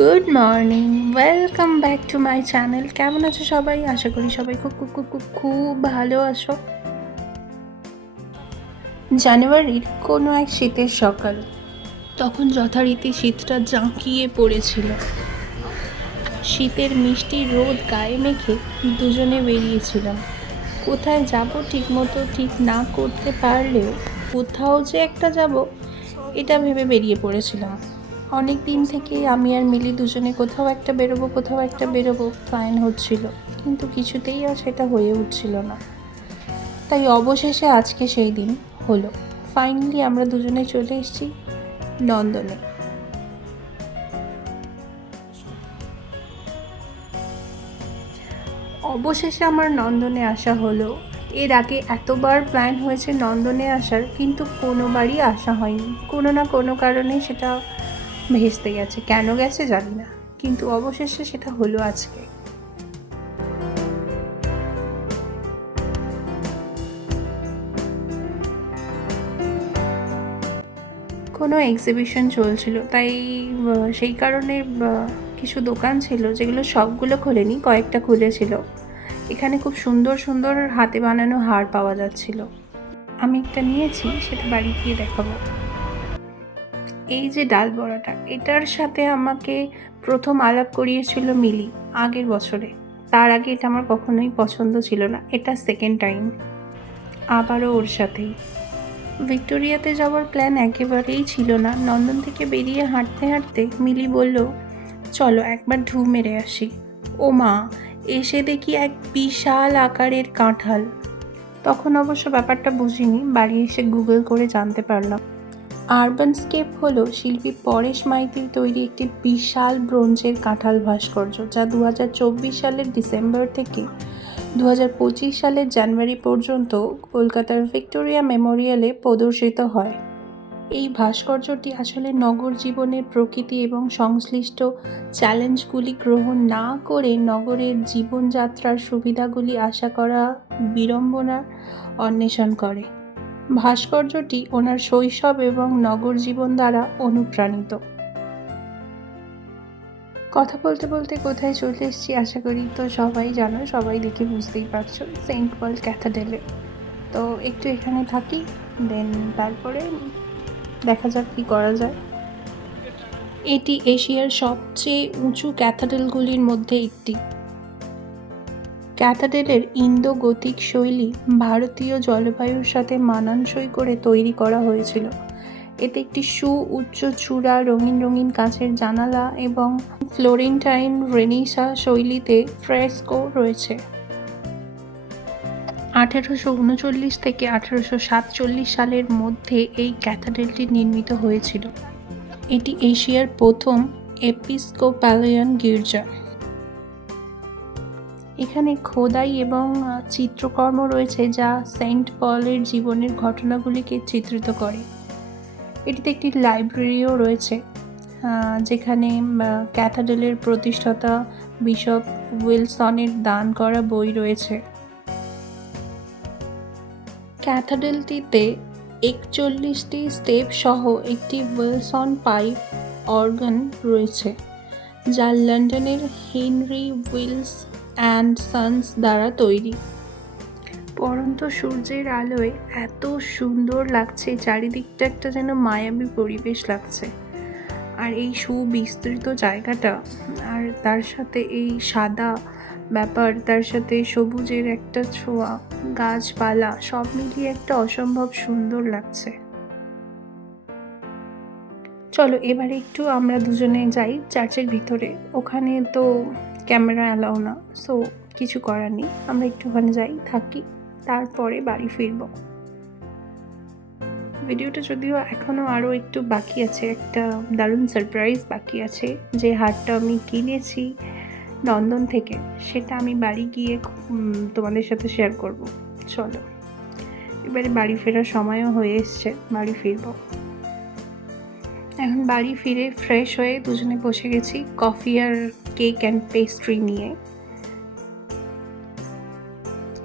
Good morning, welcome back to my channel. কেমন আছো সবাই? আশা করি সবাই খুব খুব খুব খুব খুব ভালো আছো। জানুয়ারির কোনো এক শীতের সকাল, তখন যথারীতি শীতটা জাঁকিয়ে পড়েছিল। শীতের মিষ্টি রোদ গায়ে মেখে দুজনে বেরিয়েছিলাম। কোথায় যাব ঠিকমতো ঠিক না করতে পারলেও কোথাও যে একটা যাব, এটা ভেবে বেরিয়ে পড়েছিলাম। অনেক দিন থেকেই আমি আর মিলি দুজনে কোথাও একটা বেরোবো, কোথাও একটা বেরোবো প্ল্যান হচ্ছিল। কিন্তু কিছুতেই আর সেটা হয়ে উঠছিল না। তাই অবশেষে আজকে সেই দিন হলো। ফাইনালি আমরা দুজনে চলে এসেছি নন্দনে। অবশেষে আমার নন্দনে আসা হলো। এর আগে এতবার প্ল্যান হয়েছে নন্দনে আসার, কিন্তু কোনোবারই আসা হয়নি। কোনো না কোনো কারণে সেটা ভেস্তে গেছে। কেন গেছে জানি না, কিন্তু অবশেষে সেটা হলো আজকে। কোনো এক্সিবিশন চলছিল, তাই সেই কারণে কিছু দোকান ছিল যেগুলো সবগুলো খোলেনি, কয়েকটা খুলেছিল। এখানে খুব সুন্দর সুন্দর হাতে বানানো হার পাওয়া যাচ্ছিল। আমি একটা নিয়েছি, সেটা বাড়ি গিয়ে দেখাবো। এই যে ডাল বড়াটা, এটার সাথে আমাকে প্রথম আলাপ করিয়েছিল মিলি আগের বছরে। তার আগে এটা আমার কখনোই পছন্দ ছিল না, এটা সেকেন্ড টাইম আবারও ওর সাথেই। ভিক্টোরিয়াতে যাওয়ার প্ল্যান একেবারেই ছিল না। নন্দন থেকে বেরিয়ে হাঁটতে হাঁটতে মিলি বলল, চলো একবার ঢু মেরে আসি। ও মা, এসে দেখি এক বিশাল আকারের কাঁঠাল। তখন অবশ্য ব্যাপারটা বুঝিনি, বাড়ি এসে গুগল করে জানতে পারলাম। আরবানস্কেপ হলো শিল্পী পরেশ মাইতির তৈরি একটি বিশাল ব্রোঞ্জের কাঁঠাল ভাস্কর্য, যা দু হাজার চব্বিশ সালের ডিসেম্বর থেকে দু হাজার পঁচিশ সালের জানুয়ারি পর্যন্ত কলকাতার ভিক্টোরিয়া মেমোরিয়ালে প্রদর্শিত হয়। এই ভাস্কর্যটি আসলে নগর জীবনের প্রকৃতি এবং সংশ্লিষ্ট চ্যালেঞ্জগুলি গ্রহণ না করে নগরের জীবনযাত্রার সুবিধাগুলি আশা করা বিড়ম্বনার অন্বেষণ করে। ভাস্কর্যটি ওনার শৈশব এবং নগর জীবন দ্বারা অনুপ্রাণিত। কথা বলতে বলতে কোথায় চলে এসেছি আশা করি তো সবাই জানো, সবাই দেখে বুঝতেই পারছ সেন্ট পল ক্যাথাডেলে তো একটু এখানে থাকি দেন তারপরে দেখা যাক কী করা যায়। এটি এশিয়ার সবচেয়ে উঁচু ক্যাথাডেলগুলির মধ্যে একটি। ক্যাথাডেলের ইন্দো গতিক শৈলী ভারতীয় জলবায়ুর সাথে মানানসই করে তৈরি করা হয়েছিল। এতে একটি সু, উচ্চ চূড়া, রঙিন রঙিন কাঁচের জানালা এবং ফ্লোরেন্টাইন রেনিসা শৈলীতে ফ্রেস্কো রয়েছে। আঠেরোশো উনচল্লিশ থেকে আঠেরোশো সাতচল্লিশ সালের মধ্যে এই ক্যাথাডেলটি নির্মিত হয়েছিল। এটি এশিয়ার প্রথম এপিস্কোপ্যালিয়ান গির্জা। এখানে খোদাই এবং চিত্রকর্ম রয়েছে যা সেন্ট পলের জীবনের ঘটনাগুলিকে চিত্রিত করে। এটিতে একটি লাইব্রেরিও রয়েছে যেখানে ক্যাথাডেলের প্রতিষ্ঠাতা বিশপ উইলসনের দান করা বই রয়েছে। ক্যাথাডেলটিতে একচল্লিশটি স্টেপ সহ একটি উইলসন পাইপ অর্গান রয়েছে, যা লন্ডনের হেনরি উইলস অ্যান্ড সন্স দ্বারা তৈরি। পরন্ত সূর্যের আলোয় এত সুন্দর লাগছে, চারিদিকটা একটা যেন মায়াবী পরিবেশ লাগছে। আর এই সুবিস্তৃত জায়গাটা, আর তার সাথে এই সাদা ব্যাপার, তার সাথে সবুজের একটা ছোঁয়া, গাছপালা, সব মিলিয়ে একটা অসম্ভব সুন্দর লাগছে। চলো, এবারে একটু আমরা দুজনে যাই চার্চের ভিতরে। ওখানে তো ক্যামেরা অ্যালাউ না, সো কিছু করার নেই। আমরা একটু ওখানে যাই, থাকি, তারপরে বাড়ি ফিরবো। ভিডিওটা যদিও এখনও আরও একটু বাকি আছে, একটা দারুণ সারপ্রাইজ বাকি আছে, যে হারটা আমি কিনেছি নন্দন থেকে, সেটা আমি বাড়ি গিয়ে তোমাদের সাথে শেয়ার করব। চলো, এবারে বাড়ি ফেরার সময়ও হয়ে এসছে, বাড়ি ফিরবো। এখন বাড়ি ফিরে ফ্রেশ হয়ে দুজনে বসে গেছি কফি আর কেক অ্যান্ড পেস্ট্রি নিয়ে।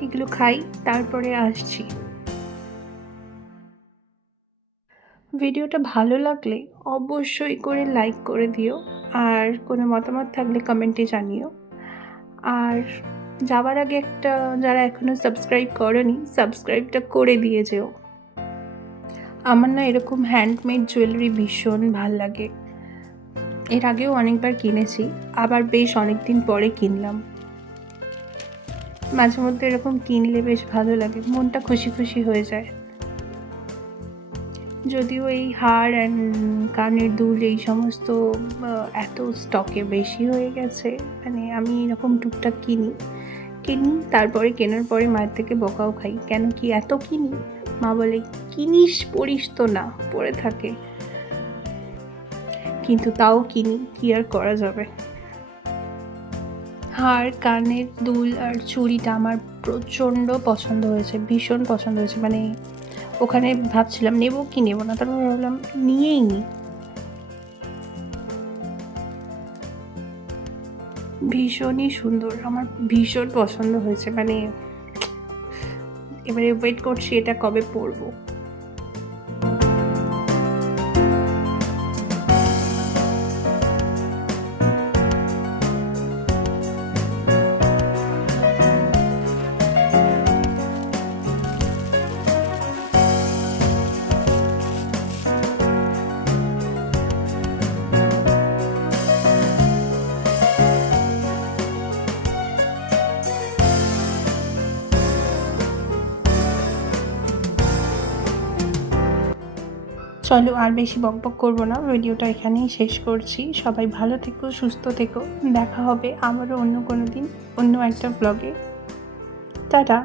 এগুলো খাই, তারপরে আসছি। ভিডিওটা ভালো লাগলে অবশ্যই করে লাইক করে দিও, আর কোনো মতামত থাকলে কমেন্টে জানিও। আর যাওয়ার আগে একটা, যারা এখনও সাবস্ক্রাইব করনি সাবস্ক্রাইবটা করে দিয়ে যেও। আমার না এরকম হ্যান্ডমেড জুয়েলারি ভীষণ ভালো লাগে। এর আগেও অনেকবার কিনেছি, আবার বেশ অনেক দিন পরে কিনলাম। মাঝে মধ্যে এরকম কিনলে বেশ ভালো লাগে, মনটা খুশি খুশি হয়ে যায়। যদিও এই হার অ্যান্ড কানের দুল এই সমস্ত এত স্টকে বেশি হয়ে গেছে মানে আমি এরকম টুকটাক কিনি। কিনি, তারপরে কেনার পরে মায়ের থেকে বকাও খাই, কেন কি এত কিনি? মা বলে, কিনিস পড়িস তো না, পড়ে থাকে। কিন্তু তাও কিনি, কি আর করা যাবে? হার, কানের দুল আর চুড়িটা আমার প্রচণ্ড পছন্দ হয়েছে, ভীষণ পছন্দ হয়েছে। মানে ওখানে ভাবছিলাম, নেব কি নেব না? তারপর ভাবলাম, নিয়েই নি। ভীষণই সুন্দর, আমার ভীষণ পছন্দ হয়েছে। মানে এবারে ওয়েট করছি এটা কবে পরবো। চলো আর বেশি বকবক করব না। ভিডিওটা এখানেই শেষ করছি। সবাই ভালো থেকো, সুস্থ থেকো। দেখা হবে আবারও অন্য কোনো দিন, অন্য একটা ব্লগে টাটা।